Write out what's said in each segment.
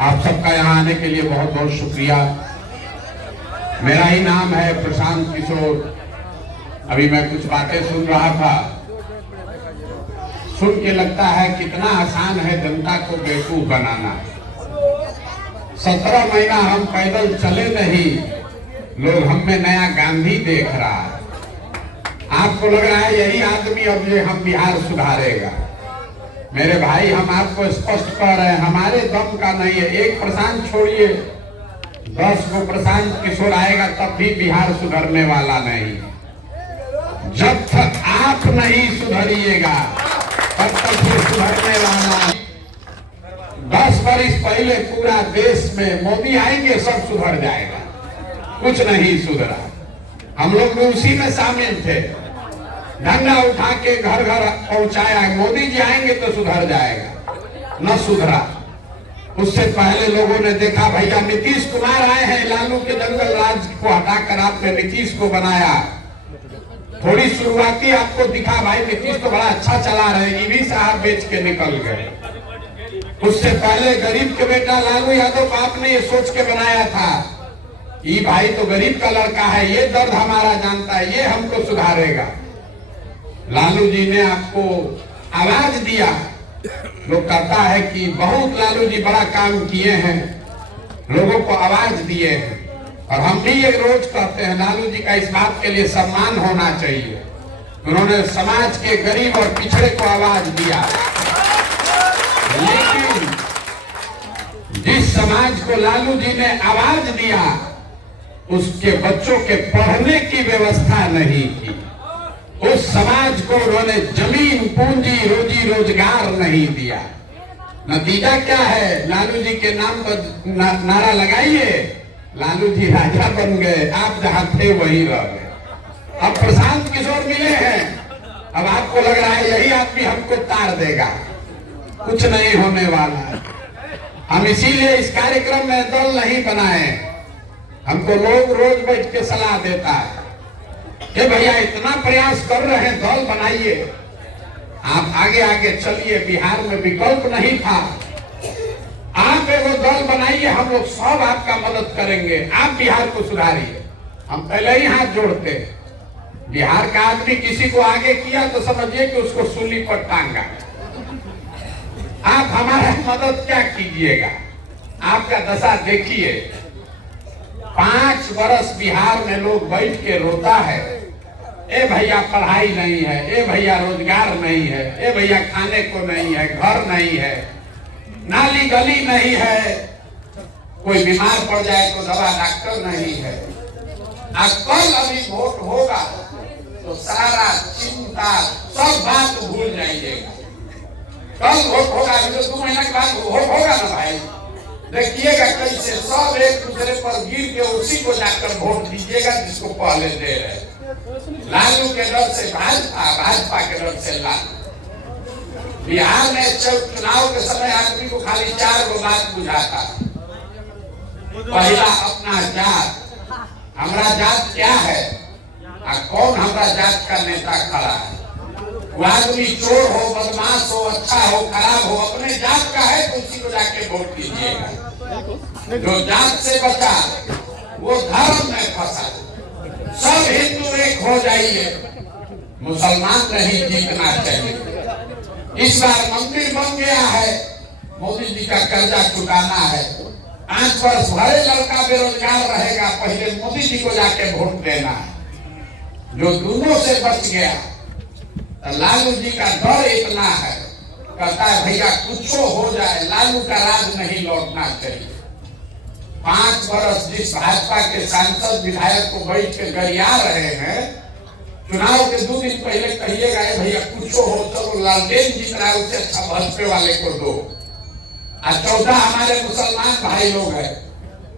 आप सबका यहाँ आने के लिए बहुत बहुत शुक्रिया। मेरा ही नाम है प्रशांत किशोर। अभी मैं कुछ बातें सुन रहा था, सुन के लगता है कितना आसान है जनता को बेवकूफ बनाना। 17 महीना हम पैदल चले नहीं, लोग हम में नया गांधी देख रहा है। आपको लग रहा है यही आदमी अब ये हम बिहार सुधारेगा। मेरे भाई, हम आपको स्पष्ट कह रहे हैं, हमारे दम का नहीं है। एक प्रशांत छोड़िए, 10 को प्रशांत किशोर आएगा तब भी बिहार सुधरने वाला नहीं। जब तक आप नहीं सुधरिएगा तब तक ये सुधरने वाला। 10 वर्ष पहले पूरा देश में मोदी आएंगे सब सुधर जाएगा, कुछ नहीं सुधरा। हम लोग भी उसी में शामिल थे, डंडा उठा के घर घर पहुंचाया। मोदी जी आएंगे तो सुधर जाएगा, न सुधरा। उससे पहले लोगों ने देखा भैया नीतीश कुमार आए हैं, लालू के जंगल राज को हटाकर आपने नीतीश को बनाया। थोड़ी शुरुआती आपको दिखा भाई नीतीश तो बड़ा अच्छा चला रहे, ईवी साहब बेच के निकल गए। उससे पहले गरीब के बेटा लालू यादव आपने ये सोच के बनाया था, ये भाई तो गरीब का लड़का है, ये दर्द हमारा जानता है, ये हमको सुधारेगा। लालू जी ने आपको आवाज दिया। लोग कहता है कि बहुत लालू जी बड़ा काम किए हैं, लोगों को आवाज दिए हैं। और हम भी ये रोज कहते हैं लालू जी का इस बात के लिए सम्मान होना चाहिए, उन्होंने समाज के गरीब और पिछड़े को आवाज दिया। लेकिन जिस समाज को लालू जी ने आवाज दिया उसके बच्चों के पढ़ने की व्यवस्था नहीं की, उस समाज को उन्होंने जमीन पूंजी रोजी रोजगार नहीं दिया। नतीजा क्या है? लालू जी के नाम पर नारा लगाइए, लालू जी राजा बन गए, आप जहां थे वहीं रह गए। अब प्रशांत किशोर मिले हैं, अब आपको लग रहा है यही आदमी हमको तार देगा, कुछ नहीं होने वाला है। हम इसीलिए इस कार्यक्रम में दल नहीं बनाए। हमको लोग रोज बैठ के सलाह देता है कि भैया इतना प्रयास कर रहे हैं, दल बनाइए, आप आगे आगे चलिए। बिहार में विकल्प नहीं था, आप एगो दल बनाइए, हम लोग सब आपका मदद करेंगे, आप बिहार को सुधारिए। हम पहले ही हाथ जोड़ते। बिहार का आदमी किसी को आगे किया तो समझिए कि उसको सूली पर टांगा। आप हमारा मदद क्या कीजिएगा? आपका दशा देखिए। 5 वर्ष बिहार में लोग बैठ के रोता है, ए भैया पढ़ाई नहीं है, ए भैया रोजगार नहीं है, ए भैया खाने को नहीं है, घर नहीं है, नाली गली नहीं है, कोई बीमार पड़ जाए तो दवा डॉक्टर नहीं है। आज कल अभी वोट होगा तो सारा चिंता सब बात भूल जाइएगा। कल वोट होगा, 2 महीना के बाद वोट होगा ना भाई, देखिएगा कैसे सब एक दूसरे पर गिर के उसी को जाकर वोट दीजिएगा जिसको पहले दे रहे। लालू के डर से भाजपा, भाजपा के डर से लालू। बिहार में चुनाव के समय आदमी को खाली 4 गो बात बुझाता। पहला अपना जात, हमारा जात क्या है और कौन हमारा जात का नेता खड़ा है। वो आदमी चोर हो, बदमाश हो, अच्छा हो, खराब हो, अपने जात का है तो उसी को जाके वोट कीजिएगा। जो जात से बचा वो धर्म में फंसा। सब हिंदू एक हो जाइए, मुसलमान नहीं जीतना चाहिए। इस बार मंदिर बन गया है, मोदी जी का कर्जा चुकाना है। 5 वर्ष भरे लड़का बेरोजगार रहेगा, पहले मोदी जी को जाके वोट देना है। जो दोनों से बच गया, लालू जी का डर इतना है, कहता है भैया कुछ हो जाए, लालू का राज नहीं लौटना चाहिए। 5 वर्ष जिस भाजपा के सांसद विधायक को बैठ के गरिया रहे हैं, चुनाव के 2 दिन पहले कहिएगा भैया कुछ हो, चलो लालटेन जीत रहा है, उससे अच्छा भाजपा वाले को दो। और 14 हमारे मुसलमान भाई लोग हैं,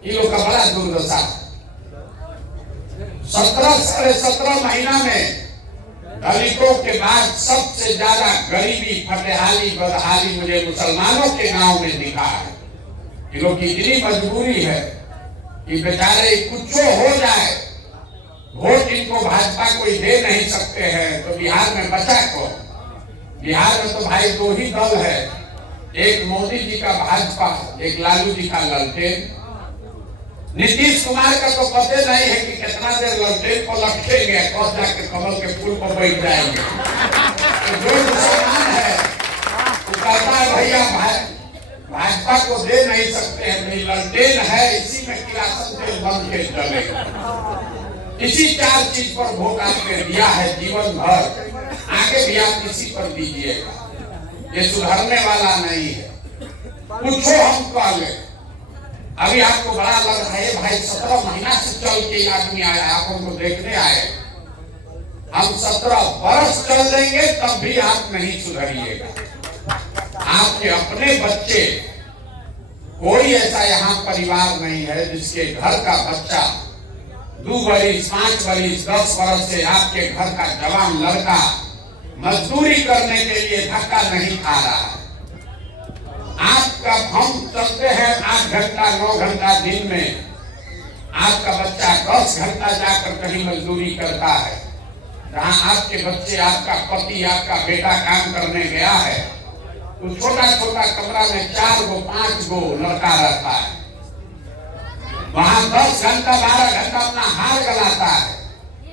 ये लोग का बड़ा दुर्दशा। 17 साढ़े 17 महीना में दलितों के बाद सबसे ज्यादा गरीबी, फटेहाली, बदहाली मुझे मुसलमानों के गांव में दिखा है। ये लोग की इतनी मजबूरी है कि बेचारे कुछ हो जाए, वोट इनको भाजपा कोई दे नहीं सकते हैं, तो बिहार में बचा कौन? बिहार में तो भाई 2 ही दल है, एक मोदी जी का भाजपा, एक लालू जी का लालटेन। नीतीश कुमार का तो पता नहीं है कि कितना देर लालटेन को लटकेंगे, कब जाके कमल के फूल पर बैठ जाएंगे। तो जो मुसलमान है वो कहता है भैया भाजपा को दे नहीं सकते हैं, नहीं लालटेन है, इसी में किरासन तेल बन के चलेगा। इसी 4 चीज पर वोट आपने दिया है जीवन भर, आगे भी आप इसी पर दीजिएगा। ये सुधरने वाला नहीं है। पूछो हम पहले, अभी आपको बड़ा लग रहा है भाई 17 महीना से चल के आदमी आया, आप हमको देखने आए। हम 17 वर्ष चल देंगे तब भी आप नहीं सुधरिएगा। आपके अपने बच्चे, कोई ऐसा यहाँ परिवार नहीं है जिसके घर का बच्चा 2 बरिस 5 बरिस 10 वर्ष से आपके घर का जवान लड़का मजदूरी करने के लिए धक्का नहीं खा रहा है। आपका हम चलते हैं 8 घंटा 9 घंटा दिन में, आपका बच्चा 10 घंटा जाकर कहीं मजदूरी करता है। जहाँ आपके बच्चे, आपका पति, आपका बेटा काम करने गया है तो छोटा छोटा कमरा में 4 गो 5 गो लड़का रहता है। वहां 10 घंटा 12 घंटा अपना हार गलाता है।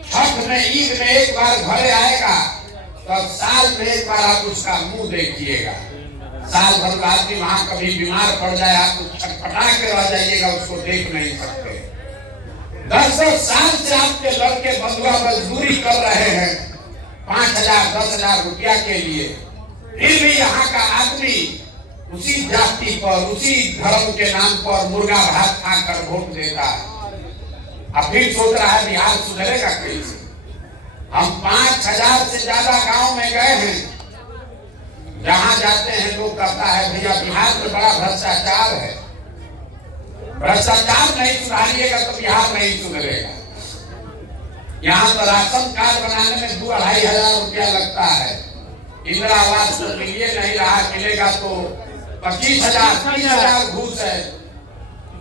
छठ में, ईद में एक बार घरे आएगा तो साल में एक बार आप उसका मुंह देखिएगा। साल भर आदमी वहां कभी बीमार पड़ जाए, आप छटपटा के रह जाइएगा, उसको देख नहीं सकते। 10 साल से आपके लड़के बंधुआ मजदूरी कर रहे हैं 5,000 10,000 रुपया के लिए, फिर भी यहाँ का आदमी उसी जाति पर, उसी धर्म के नाम पर मुर्गा भात खाकर वोट देता है। अब फिर सोच रहा है बिहार सुधरेगा कैसे। हम 5,000 से ज्यादा गांव में गए हैं, जहां जाते हैं लोग कहता है भैया बिहार में बड़ा भ्रष्टाचार है। भ्रष्टाचार नहीं सुधारिएगा तो बिहार नहीं सुधरेगा। यहाँ तो राशन कार्ड बनाने में 2-2.5 हजार रुपया लगता है। इंदिरा आवास तो मिलिए नहीं रहा, मिलेगा तो 25,000 30,000 घूस है।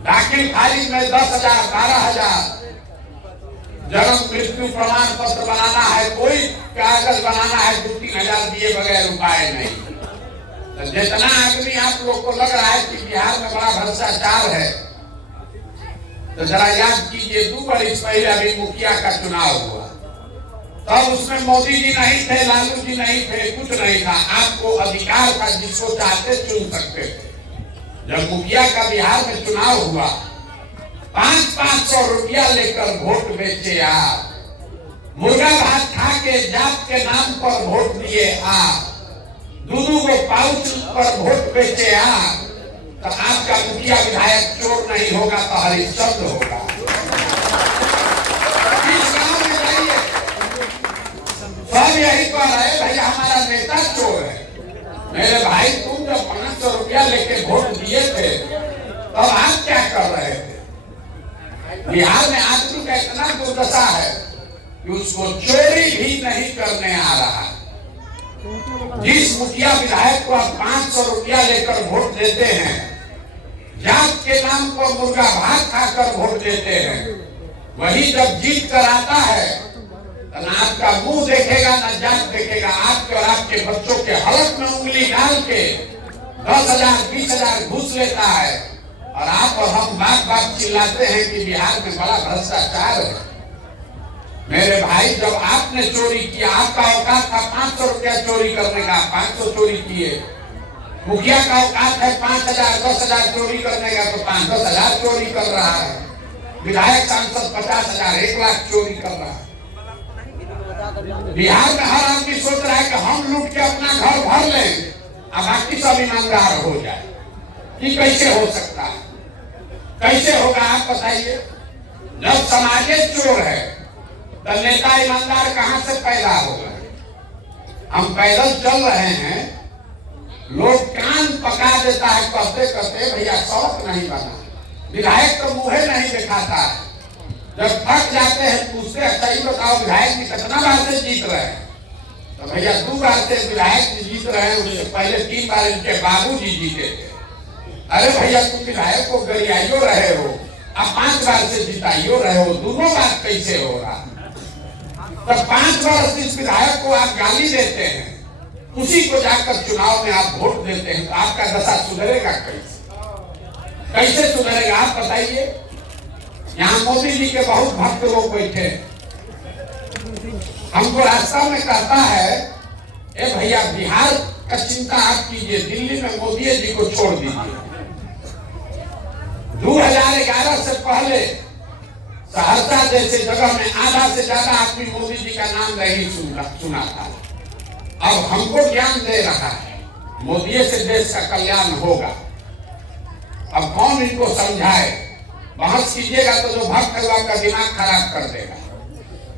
दाखिल खारिज में 10,000 12,000। जन्म मृत्यु प्रमाण पत्र बनाना है, कोई कागज बनाना है 2-3 हजार दिए बगैर उपाय नहीं। तो जितना आदमी आप लोग को लग रहा है कि बिहार में बड़ा भ्रष्टाचार है, तो जरा याद कीजिए 2 बरिस पहले अभी मुखिया का चुनाव हुआ, तब उसमें मोदी जी नहीं थे, लालू जी नहीं थे, कुछ नहीं था। आपको अधिकार था, जिसको चाहते चुन सकते थे। जब मुखिया का बिहार में चुनाव हुआ, 500 रुपया लेकर वोट बेचे आप। मुर्गा भात खा के जात के नाम पर वोट दिए आप। 2-2 गो पाउच पर वोट बेचे आप। तो आपका मुखिया विधायक चोर नहीं होगा तो हरिश्चंद्र होगा। इस गांव में जाइए, सब यही कह रहे भैया हमारा नेता चोर है। मेरे भाई तुम जब 500 रुपया लेके वोट दिए थे तब आप क्या कर रहे थे। बिहार में आदमी का इतना दुर्दशा है कि उसको चोरी भी नहीं करने आ रहा है। जिस मुखिया विधायक को आप 500 रुपया लेकर वोट देते हैं, जात के नाम पर मुर्गा भात खाकर वोट देते हैं, वही जब जीत कर आता है तो ना आपका मुंह देखेगा ना जात देखेगा। आपके और आपके बच्चों के हलक में उंगली डाल के 10,000 20,000 घूस लेता है। और आप और हम बात चिल्लाते हैं कि बिहार में बड़ा भ्रष्टाचार है। मेरे भाई, जब आपने चोरी किया, आपका औकात था 500 रुपया चोरी करने का, 500 चोरी किए। मुखिया का औकात है 5,000 10,000 चोरी करने का, तो 5-10 हजार चोरी कर रहा है। विधायक सांसद 50,000 1 लाख चोरी कर रहा है। बिहार में हर आदमी सोच रहा है कि हम लूट के अपना घर भर लें और बाकी सब ईमानदार हो जाए। ये कैसे हो सकता है, कैसे होगा आप बताइए। जब समाज चोर है तो नेता ईमानदार कहां से पैदा होगा। हम पैदल चल रहे हैं, लोग कान पका देता है कहते कहते भैया सड़क नहीं बना। विधायक तो मुंह नहीं दिखाता है। जब थक जाते हैं पूछते हैं सही बताओ विधायक जी कितना बार से जीत रहे हैं, तो भैया 2 बार से विधायक जी जीत रहे हैं, उससे पहले 3 बार इनके बाबूजी जीते थे। अरे भैया तुम विधायक को गरियाइयो रहे हो, अब 5 बार से जिताइयो रहे हो, दोनों बात कैसे हो रहा। तब 5 वर्ष इस विधायक को आप गाली देते हैं, उसी को जाकर चुनाव में आप वोट देते हैं, तो आपका दशा सुधरेगा कैसे? कैसे सुधरेगा आप बताइए। यहाँ मोदी जी के बहुत भक्त लोग बैठे, हमको रास्ता में कहता है, ए भैया बिहार का चिंता आप कीजिए, दिल्ली में मोदी जी को छोड़ दीजिए। 2011 से पहले सहरसा जैसे जगह में आधा से ज्यादा आदमी मोदी जी का नाम नहीं सुना था। अब हमको ज्ञान दे रहा है मोदी से देश का कल्याण होगा। अब कौन इनको समझाए? बहस कीजिएगा तो जो भक्त है वो आपका दिमाग खराब कर देगा।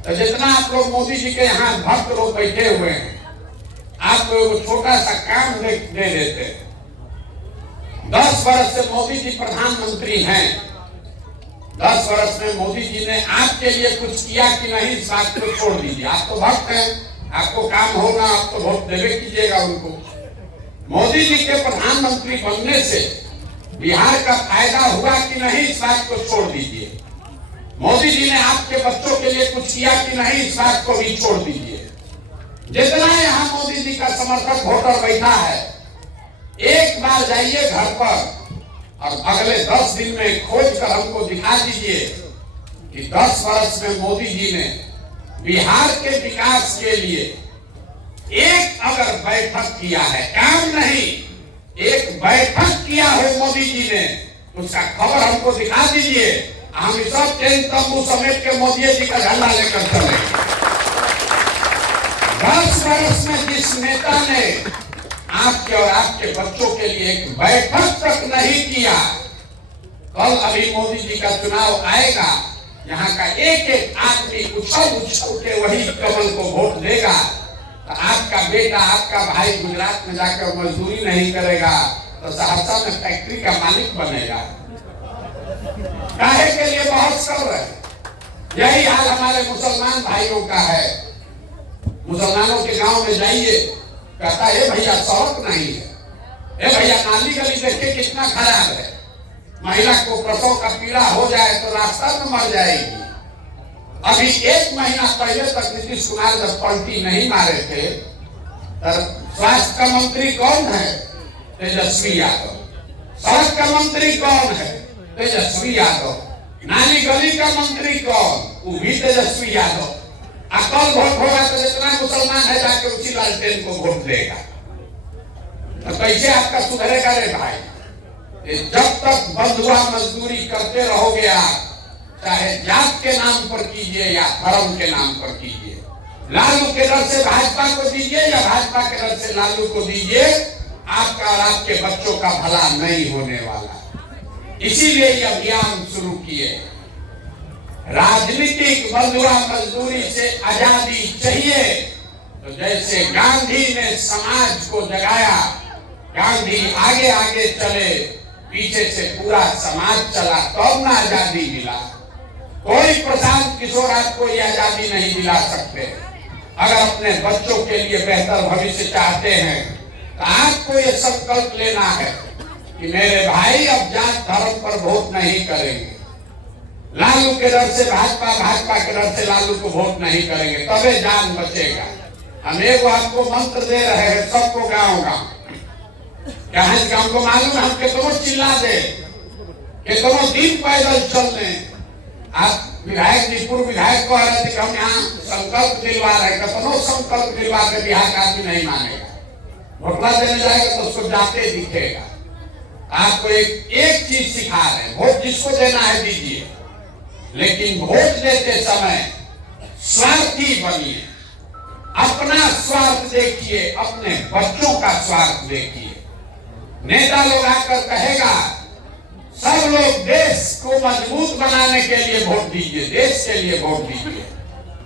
तो जितना आप लोग मोदी जी के यहाँ भक्त लोग बैठे हुए हैं, आपको एक छोटा सा काम दे देते हैं। 10 वर्ष से मोदी जी प्रधानमंत्री हैं। 10 वर्ष में मोदी जी ने आपके लिए कुछ किया कि नहीं, इस बात को छोड़ दीजिए। आप तो भक्त हैं, आपको काम होगा, आप तो वोट देवे कीजिएगा उनको। मोदी जी के प्रधानमंत्री बनने से बिहार का फायदा हुआ कि नहीं, इस बात को छोड़ दीजिए। मोदी जी ने आपके बच्चों के लिए कुछ किया कि नहीं, इस बात को भी छोड़ दीजिए। जितना यहाँ मोदी जी का समर्थक वोटर बैठा है, एक बार जाइए घर पर और अगले 10 दिन में खोज कर हमको दिखा दीजिए कि 10 वर्ष में मोदी जी ने बिहार के विकास के लिए एक अगर बैठक किया है, काम नहीं, एक बैठक किया है मोदी जी ने, उसका खबर हमको दिखा दीजिए। हम सब टेंट तंबू समेट के मोदी जी का झंडा लेकर चले। 10 वर्ष में जिस नेता ने आपके और आपके बच्चों के लिए एक बैठक तक नहीं किया, कल अभी मोदी जी का चुनाव आएगा, यहाँ का एक एक आदमी उछल उछल के वही कमल को वोट देगा। तो आपका बेटा, आपका भाई गुजरात में जाकर मजदूरी नहीं करेगा तो सहरसा में फैक्ट्री का मालिक बनेगा। काहे के लिए बहुत कर रहे हैं? यही हाल हमारे मुसलमान भाइयों का है। मुसलमानों के गांव में जाइए, कहता है भैया सड़क नहीं है, ए भैया नाली गली देखिए कितना खराब है। महिला को प्रसव का पीड़ा हो जाए तो रास्ता में मर जाएगी। अभी 1 महीना पहले तक नीतीश कुमार जब पलटी नहीं मारे थे, तब स्वास्थ्य का मंत्री कौन है? तेजस्वी यादव। सड़क का मंत्री कौन है? तेजस्वी यादव। नाली गली का मंत्री कौन? वो भी तेजस्वी यादव। कल वोट होगा तो जितना मुसलमान है जाके उसी लालटेन को वोट देगा। तो कैसे आपका सुधरेगा रे भाई? जब तक बंधुआ मजदूरी करते रहोगे आप, चाहे जात के नाम पर कीजिए या धर्म के नाम पर कीजिए, लालू के डर से भाजपा को दीजिए या भाजपा के डर से लालू को दीजिए, आपका और आपके बच्चों का भला नहीं होने वाला। इसीलिए ये अभियान शुरू किए। राजनीतिक बंधुआ मजदूरी से आजादी चाहिए, तो जैसे गांधी ने समाज को जगाया, गांधी आगे आगे चले, पीछे से पूरा समाज चला, तब ना आजादी मिला। कोई प्रशांत किशोर आपको ये आजादी नहीं दिला सकते। अगर अपने बच्चों के लिए बेहतर भविष्य चाहते हैं तो आपको ये संकल्प लेना है कि मेरे भाई अब जात धर्म पर वोट नहीं करेंगे। लालू के डर से भाजपा, भाजपा के डर से लालू को वोट नहीं करेंगे, तबे जान बचेगा। हम एक आपको मंत्र दे रहे हैं सबको गाँव गाँव। क्या है कि हमको मालूम है, हम कितनों चिल्ला दे, कितनों दिन पैदल चल रहे। आप विधायक जी, पूर्व विधायक को रहे थे कि हम यहाँ संकल्प दिलवा रहे, कितनों संकल्प दिलवा के बिहार का आदमी नहीं मानेगा। वोटला देने जाएगा तो उसको जाते दिखेगा। आपको एक चीज सिखा रहे हैं, वोट जिसको देना है दीजिए, लेकिन वोट देते समय स्वार्थी बनिए। अपना स्वार्थ देखिए, अपने बच्चों का स्वार्थ देखिए। नेता लोग आकर कहेगा सब लोग देश को मजबूत बनाने के लिए वोट दीजिए, देश के लिए वोट दीजिए।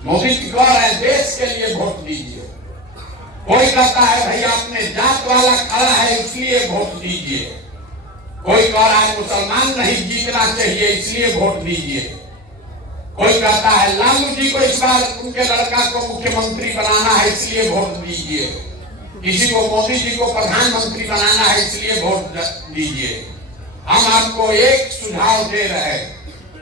मोदी जी कह रहे हैं देश के लिए वोट दीजिए। कोई कहता है भैया अपने जात वाला खड़ा है इसलिए वोट दीजिए। कोई कह रहा है मुसलमान नहीं जीतना चाहिए इसलिए वोट दीजिए। कोई कहता है लालू जी को इस बार उनके लड़का को मुख्यमंत्री बनाना है इसलिए वोट दीजिए। किसी को मोदी जी को प्रधानमंत्री बनाना है इसलिए वोट दीजिए। हम आपको एक सुझाव दे रहे हैं,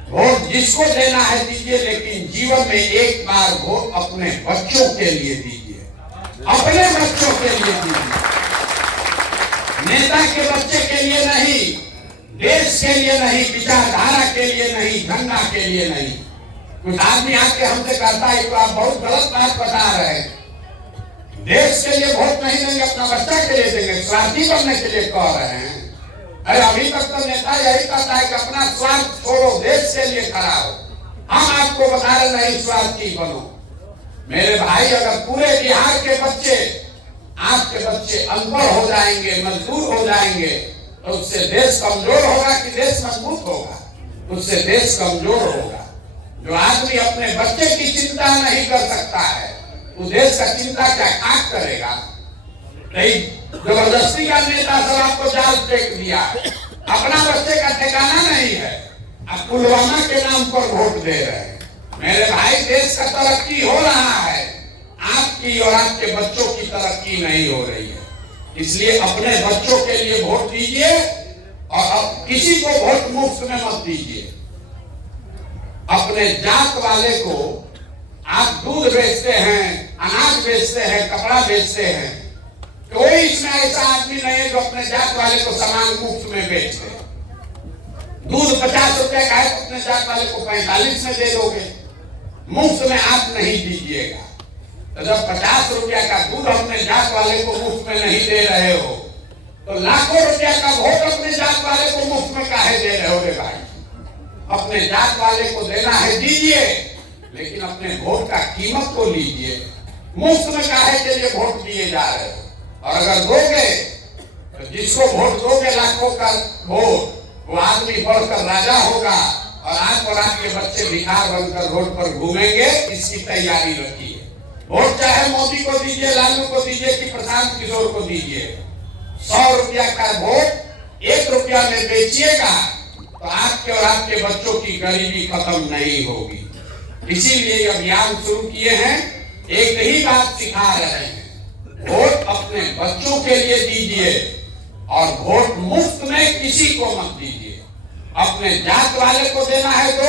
वोट जिसको देना है दीजिए, लेकिन जीवन में एक बार वोट अपने बच्चों के लिए दीजिए। अपने बच्चों के लिए दीजिए, नेता के बच्चे के लिए नहीं, देश के लिए नहीं, विचारधारा के लिए नहीं, झंडा के लिए नहीं। कुछ आदमी आके हमसे कहता है तो आप बहुत गलत बात बता रहे हैं, देश के लिए वोट नहीं देंगे, अपना बच्चा के लिए देंगे, स्वार्थी बनने के लिए कह रहे हैं। अरे अभी तक तो नेता यही कहता है कि अपना स्वार्थ छोड़ो, देश के लिए खड़ा हो। हम आपको बता रहे नहीं स्वार्थी बनो। मेरे भाई, अगर पूरे बिहार के बच्चे, आपके बच्चे अनपढ़ हो जाएंगे, मजदूर हो जाएंगे, तो उससे देश कमजोर होगा कि देश मजबूत होगा? उससे देश कमजोर होगा। जो आदमी अपने बच्चे की चिंता नहीं कर सकता है, वो देश का चिंता क्या खाक करेगा? नहीं, जबरदस्ती का नेता सब आपको जाल फेंक दिया, अपना बच्चे का ठिकाना नहीं है, अब पुलवामा के नाम पर वोट दे रहे हैं। मेरे भाई, देश का तरक्की हो रहा है, आपकी और आपके बच्चों की तरक्की नहीं हो रही है। इसलिए अपने बच्चों के लिए वोट दीजिए और किसी को वोट मुफ्त में मत दीजिए। अपने जात वाले को आप दूध बेचते हैं, अनाज बेचते हैं, कपड़ा बेचते हैं, कोई इसमें ऐसा आदमी नहीं है जो अपने जात वाले को सामान मुफ्त में बेचते। दूध 50 रुपए का है तो अपने जात वाले को 45 में दे दोगे, मुफ्त में आप नहीं दीजिएगा। तो जब 50 रुपया का दूध अपने जात वाले को मुफ्त में नहीं दे रहे हो, तो लाखों रुपया का वोट अपने जात वाले को मुफ्त में काहे दे रहे हो रे भाई? अपने जात वाले को देना है दीजिए, लेकिन अपने वोट का कीमत को लीजिए। मुफ्त में काहे के लिए वोट दिए जा रहे हो? और अगर दोगे तो जिसको वोट दोगे लाखों का वोट, वो आदमी बढ़कर राजा होगा और आप और आपके बच्चे भिखार बनकर रोड पर घूमेंगे। इसकी तैयारी रखिए। वोट चाहे मोदी को दीजिए, लालू को दीजिए कि प्रशांत किशोर को दीजिए, 100 रुपया का वोट 1 रुपया में बेचिएगा तो आपके और आपके बच्चों की गरीबी खत्म नहीं होगी। इसीलिए अभियान शुरू किए हैं, एक ही बात सिखा रहे हैं, वोट अपने बच्चों के लिए दीजिए और वोट मुफ्त में किसी को मत दीजिए। अपने जात वाले को देना है दो,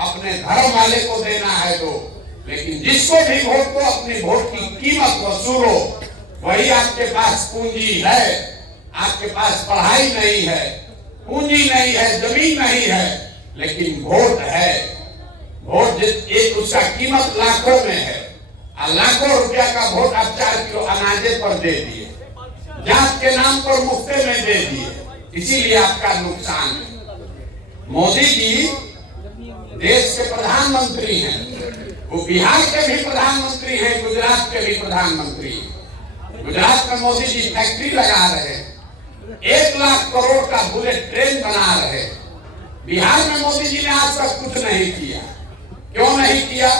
अपने धर्म वाले को देना है दो, लेकिन जिसको भी वोट दो अपनी वोट की कीमत वसूलो। वही आपके पास पूंजी है। आपके पास पढ़ाई नहीं है, पूंजी नहीं है, जमीन नहीं है, लेकिन वोट है। वोट एक उसका कीमत लाखों में है, और लाखों रुपया का वोट आप 4 किलो अनाजे पर दे दिए, जात के नाम पर मुफ्ते में दे दिए, इसीलिए आपका नुकसान है। मोदी जी देश के प्रधानमंत्री हैं, वो बिहार के भी प्रधानमंत्री हैं, गुजरात के भी प्रधानमंत्री हैं। गुजरात में मोदी जी फैक्ट्री लगा रहे हैं, 1 लाख करोड़ का बुलेट ट्रेन बना रहे। बिहार में मोदी जी ने आज तक कुछ नहीं किया। क्यों नहीं किया?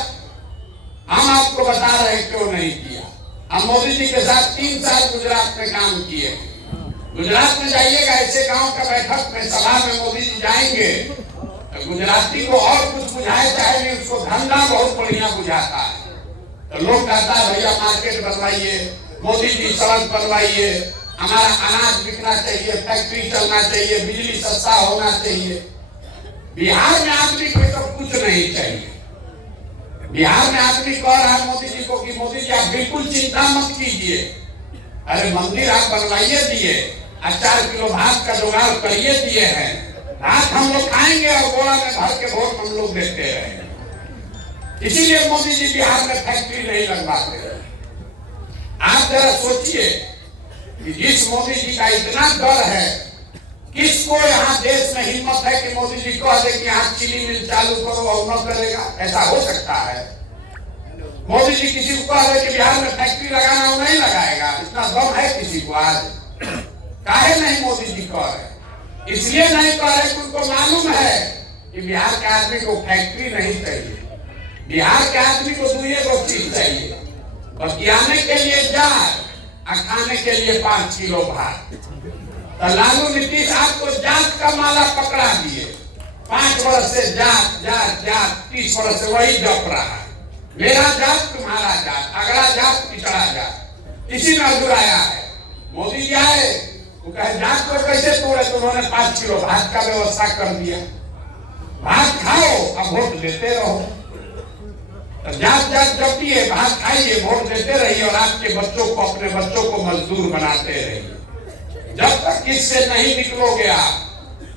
हम आपको बता रहे हैं क्यों नहीं किया। हम मोदी जी के साथ 3 साल गुजरात में काम किए। गुजरात में जाइएगा, ऐसे गांव का बैठक में सभा में मोदी जी जाएंगे तो गुजराती को और कुछ बुझाए चाहे नहीं, उसको धंधा बहुत बढ़िया बुझाता है। तो लोग कहता है भैया मार्केट बनवाइए, मोदी जी सड़क बनवाइए, हमारा अनाज बिकना चाहिए, फैक्ट्री चलना चाहिए, बिजली सस्ता होना चाहिए। बिहार में आदमी को तो कुछ नहीं चाहिए। बिहार में आदमी कह रहा है मोदी जी को कि मोदी जी आप बिल्कुल चिंता मत कीजिए, अरे मंदिर आप बनवाइए दिए, 4 किलो भात का जुगाड़ करिए दिए हैं, भात हम लोग खाएंगे और गोला में भर के वोट हम लोग देते रहेंगे। इसीलिए मोदी जी बिहार में फैक्ट्री नहीं लगवाते। आप जरा सोचिए कि जिस मोदी जी का इतना डर है, किसको यहाँ देश में हिम्मत है कि मोदी जी कह दे कि यहाँ चीनी मिल चालू करो और न करेगा? ऐसा हो सकता है? मोदी जी किसी को कह दे कि बिहार में फैक्ट्री लगाना, वो नहीं लगाएगा? इतना दम है किसी को? आज काहे नहीं मोदी जी कह रहे? इसलिए नहीं कह रहे कि उनको मालूम है कि बिहार के आदमी को फैक्ट्री नहीं चाहिए, बिहार के आदमी को 2 चीज चाहिए, बतियाने के लिए जात और खाने के लिए 5 किलो भात। तो लालू नीतीश आपको जात का माला पकड़ा दिए, 5 वर्ष से जात जात जात, 30 वर्ष से वही जप रहा है, मेरा जात तुम्हारा जात, अगला जात पिछड़ा जात, इसी में अधूराया है। मोदी जी आए, वो कहे जात को कैसे तोड़े, तो उन्होंने 5 किलो भात का व्यवस्था कर दिया। भात खाओ, अब वोट देते रहो। तो जात जात जपिए, भात खाइए, वोट देते रहिए और आपके बच्चों को, अपने बच्चों को मजदूर बनाते रहिए। जब तक इससे नहीं निकलोगे आप,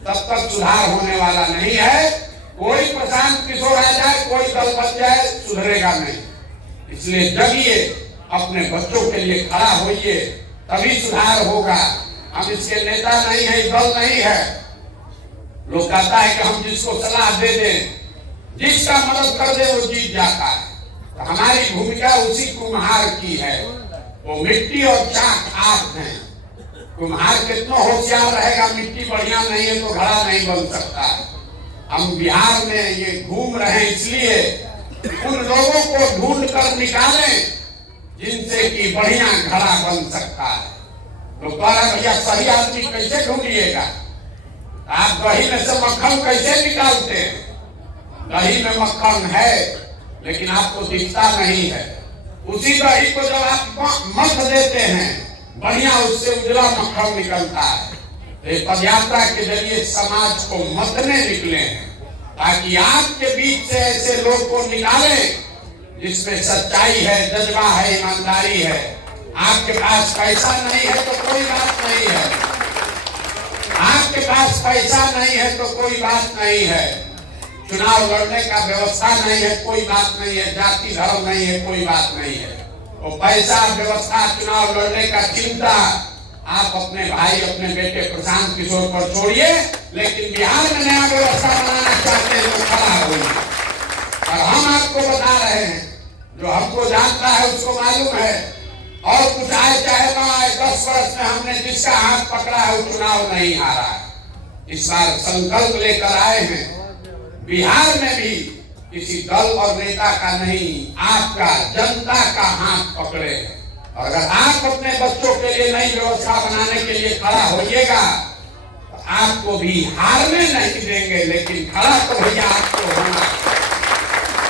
तब तक सुधार होने वाला नहीं है। कोई प्रशांत किशोर आ जाए, कोई दल बन जाए, सुधरेगा नहीं। इसलिए जगिए, अपने बच्चों के लिए खड़ा होइए, तभी सुधार होगा। हम इसके नेता नहीं है, दल नहीं है। लोग कहता है कि हम जिसको सलाह दे दें, जिसका मदद कर दे, वो जीत जाता है। तो हमारी भूमिका उसी कुम्हार की है। वो मिट्टी और चाक आप हैं। कुम्हार कितना होशियार रहेगा, मिट्टी बढ़िया नहीं है तो घड़ा नहीं बन सकता। हम बिहार में ये घूम रहे हैं इसलिए उन लोगों को ढूंढ कर निकालें जिनसे कि बढ़िया घड़ा बन सकता है। तो कह रहे भैया सही आदमी कैसे ढूंढिएगा? आप दही में से मक्खन कैसे निकालते हैं? दही में मक्खन है लेकिन आपको दिखता नहीं है। उसी दही को जब आप मथ देते हैं, बढ़िया उससे उजला मक्खन निकलता है। तो पदयात्रा के जरिए समाज को मथने निकले हैं, ताकि आपके बीच से ऐसे लोग को निकालें जिसमें सच्चाई है, जज्बा है, ईमानदारी है। आपके पास पैसा नहीं है तो कोई बात नहीं है, आपके पास पैसा नहीं है तो कोई बात नहीं है, चुनाव लड़ने का व्यवस्था नहीं है, कोई बात नहीं है, जाति धर्म नहीं है, कोई बात नहीं है। तो पैसा, व्यवस्था, चुनाव लड़ने का चिंता आप अपने भाई, अपने बेटे प्रशांत किशोर पर छोड़िए। लेकिन बिहार में नया व्यवस्था बनाना चाहते हैं तो खड़ा होइए। और हम आपको बता रहे हैं, जो हमको जानता है उसको मालूम है। और कुछ आए चाहे ना आए, 10 वर्ष में हमने जिसका हाथ पकड़ा है वो चुनाव नहीं हारा है। इस बार संकल्प लेकर आए हैं, बिहार में भी किसी दल और नेता का नहीं, आपका, जनता का हाथ पकड़े। और अगर आप अपने बच्चों के लिए नई व्यवस्था बनाने के लिए खड़ा होइएगा तो आपको भी हारने नहीं देंगे। लेकिन खड़ा तो भैया आपको होना,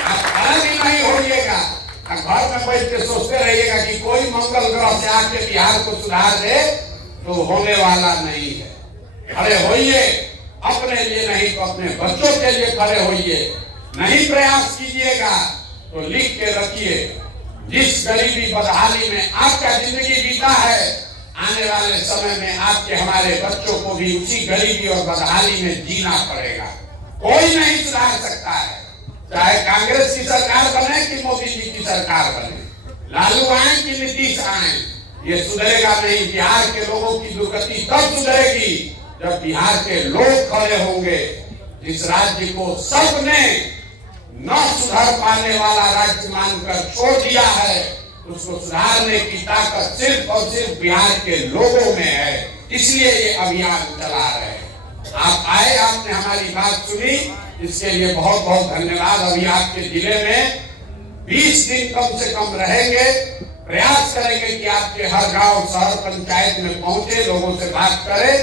आप खड़ा भी नहीं होइएगा। घर में बैठ के सोचते रहिएगा कि कोई मंगल ग्रह से आके बिहार को सुधार दे, तो होने वाला नहीं है। खड़े होइए, अपने लिए नहीं तो अपने बच्चों के लिए खड़े होइए। नहीं प्रयास कीजिएगा तो लिख के रखिए, जिस गरीबी बदहाली में आपका जिंदगी बीता है, आने वाले समय में आपके, हमारे बच्चों को भी उसी गरीबी और बदहाली में जीना पड़ेगा। कोई नहीं सुधार सकता है, चाहे कांग्रेस की सरकार बने कि मोदी जी की सरकार बने, लालू आए कि नीतीश आए, ये सुधरेगा नहीं। बिहार के लोगों की दुर्गति तब सुधरेगी जब बिहार के लोग खड़े होंगे। जिस राज्य को सबने न सुधर पाने वाला राज्य मानकर छोड़ दिया है, उसको सुधारने की ताकत सिर्फ और सिर्फ बिहार के लोगों में है। इसलिए ये अभियान चला रहे हैं। आप आए, आपने हमारी बात सुनी, इसके लिए बहुत बहुत धन्यवाद। अभी आपके जिले में 20 दिन कम से कम रहेंगे। प्रयास करेंगे कि आपके हर गांव, शहर, पंचायत में पहुंचे, लोगों से बात करें।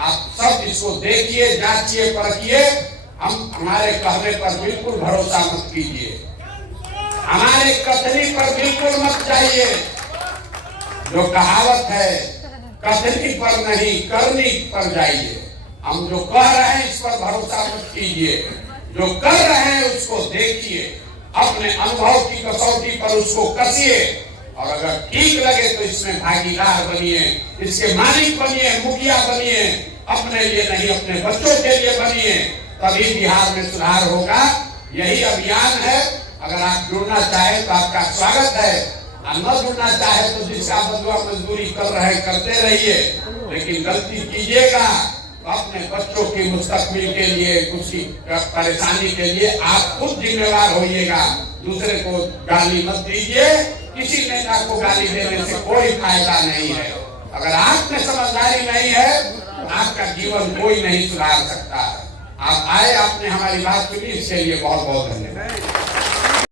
आप सब इसको देखिए, जांचिए, परखिए। हमारे कहने पर बिल्कुल भरोसा मत कीजिए, हमारे कथनी पर बिल्कुल मत जाइए। जो कहावत है, कथनी पर नहीं करनी पर जाइए। हम जो कह रहे हैं इस पर भरोसा मत कीजिए, जो कर रहे हैं उसको देखिए, अपने अनुभव की कसौटी पर उसको कसिए। और अगर ठीक लगे तो इसमें भागीदार बनिए, इसके मालिक बनिए, मुखिया बनिए। अपने लिए नहीं, अपने बच्चों के लिए बनिए, तभी बिहार में सुधार होगा। यही अभियान है। अगर आप जुड़ना चाहे तो आपका स्वागत है, और न जुड़ना चाहे तो जिसका बदला मजदूरी कर रहे करते रहिए। लेकिन गलती कीजिएगा तो अपने बच्चों की मुस्तकबिल के लिए, उसकी परेशानी के लिए आप खुद जिम्मेवार होइएगा। दूसरे को गाली मत दीजिए। किसी नेता को गाली देने से कोई फायदा नहीं है। अगर आप में समझदारी नहीं है तो आपका जीवन कोई नहीं सुधार सकता। आप आए, आपने हमारी बात सुनी, इसके लिए बहुत बहुत धन्यवाद।